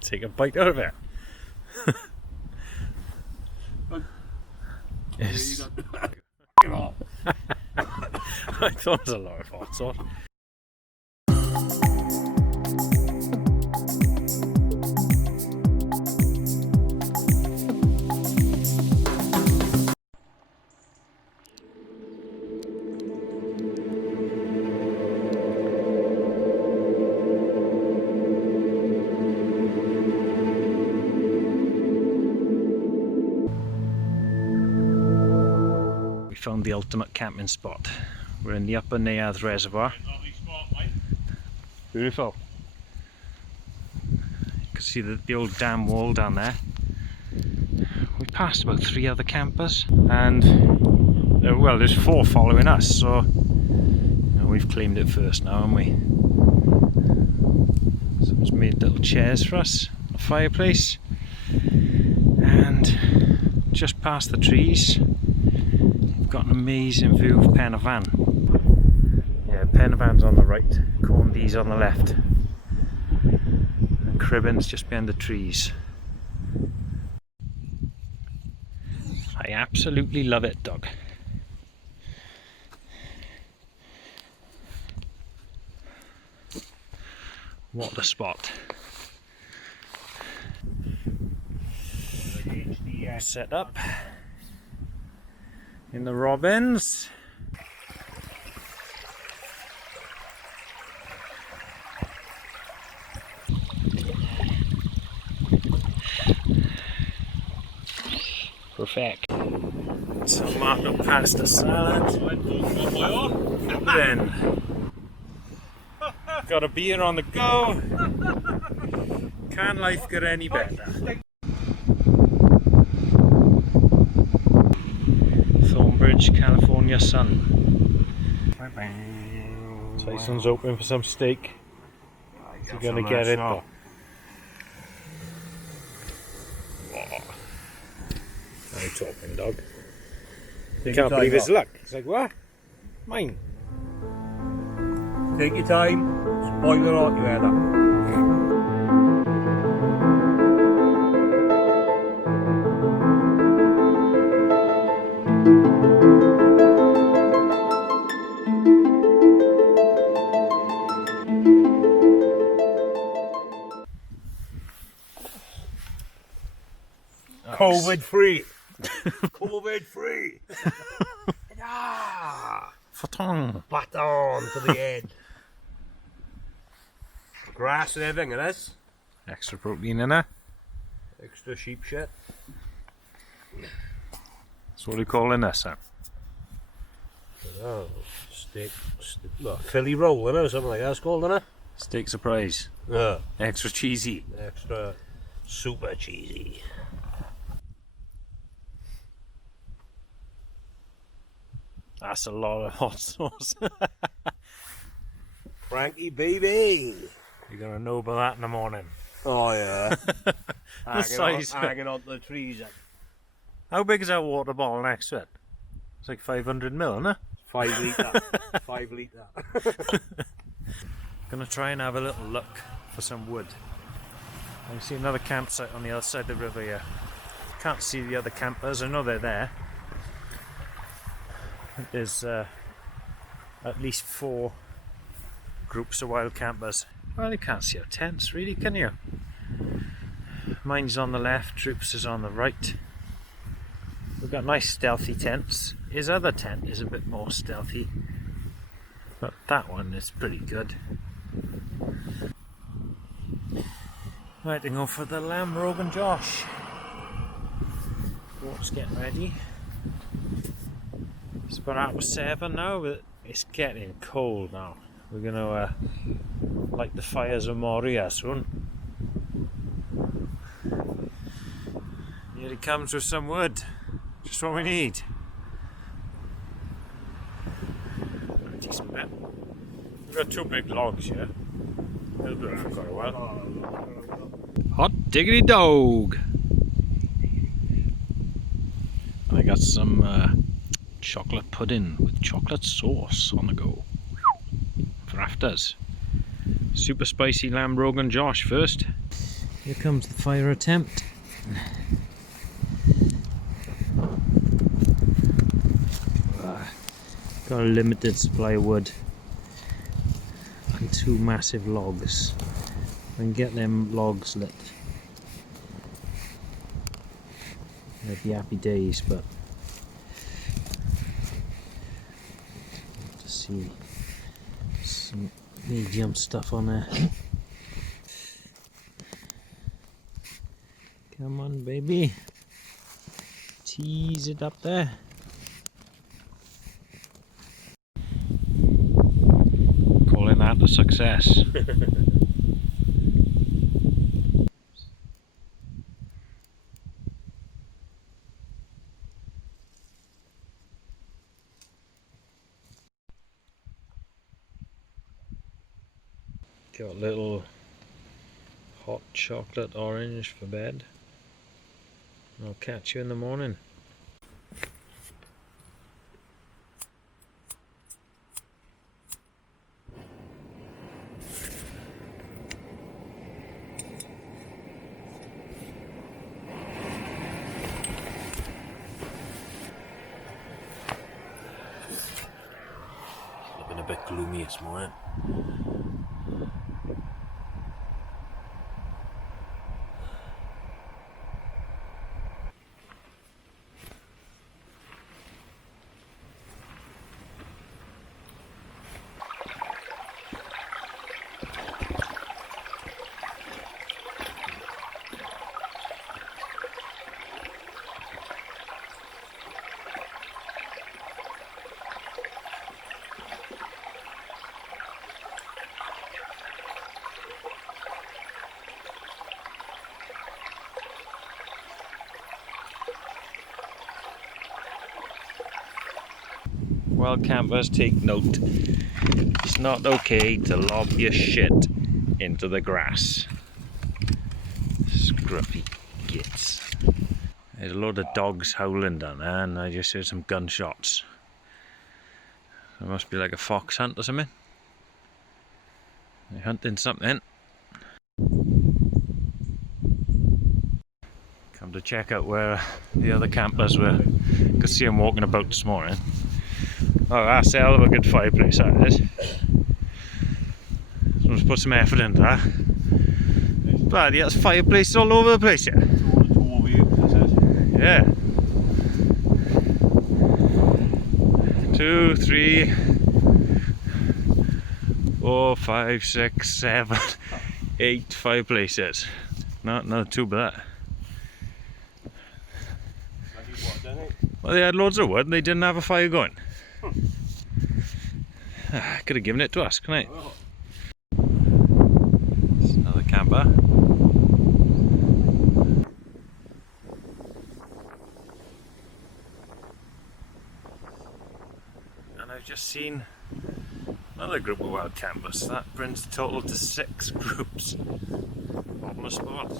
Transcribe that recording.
Take a bite out of it. Yes. I thought it was a lot of hot sauce. Found the ultimate camping spot. We're in the Upper Neuadd Reservoir. Beautiful. You can see the old dam wall down there. We passed about 3 other campers, and well, there's 4 following us, so we've claimed it first now, haven't we? Someone's made little chairs for us, a fireplace, and just past the trees got an amazing view of Pen y Fan. Yeah, Pen y Fan's on the right, Corndee's on the left, and Cribben's just behind the trees. I absolutely love it, dog. What a spot. Set up in the Robens. Perfect. Tomato pasta salad. Then got a beer on the go. Can life get any better? California sun. Tyson's open for some steak. Is he gonna get it? Now. How you talking, dog? You can't believe his luck. He's like, what? Mine. Take your time. Spoiler out you had that. COVID free. COVID free. Ah, Baton. baton to the head. Grass and everything it is. Extra protein in it. Extra sheep shit. That's what we call in this. Oh, steak. Philly roll, isn't it? Or something like that it's called, isn't it? Steak surprise. Yeah. Extra cheesy. Extra super cheesy. That's a lot of hot sauce. Frankie baby. You're gonna know about that in the morning. Oh yeah. size. Hanging on the trees. How big is that water bottle next to it? It's like 500 ml, isn't it? 5 litre. 5 litre. Gonna try and have a little look for some wood. I can see another campsite on the other side of the river here. Can't see the other campers, I know they're there. There's at least 4 groups of wild campers. Well, you can't see our tents really, can you? Mine's on the left, Troops is on the right. We've got nice stealthy tents. His other tent is a bit more stealthy, but that one is pretty good. Right, to go for the lamb, Rogan Josh. Water's getting ready. It's about 7 now, but it's getting cold now. We're gonna light the fires of Moria soon. Here he comes with some wood. Just what we need. Decent bit. We've got 2 big logs here. They'll do it for quite a while. Hot diggity dog! I got some chocolate pudding with chocolate sauce on the go for afters. Super spicy lamb Rogan Josh first. Here comes the fire attempt. Got a limited supply of wood and 2 massive logs. I can get them logs lit. They'd be happy days, but to see some medium stuff on there. Come on, baby. Tease it up there. Calling that a success. Got a little hot chocolate orange for bed. I'll catch you in the morning. Looking a bit gloomy this morning. Well, campers, take note. It's not okay to lob your shit into the grass. Scruffy gits. There's a load of dogs howling down there, and I just heard some gunshots. There must be like a fox hunt or something. They're hunting something. Come to check out where the other campers were. Could see them walking about this morning. Oh, that's a hell of a good fireplace, that is. Someone's put some effort into that. Bloody, that's fireplaces all over the place, yeah? Yeah. 2, 3, 4, 5, 6, 7, 8 fireplaces. Not another 2 but that. Well, they had loads of wood and they didn't have a fire going. I could have given it to us, couldn't I? It's another camper. And I've just seen another group of wild campers. That brings the total to 6 groups on the spot.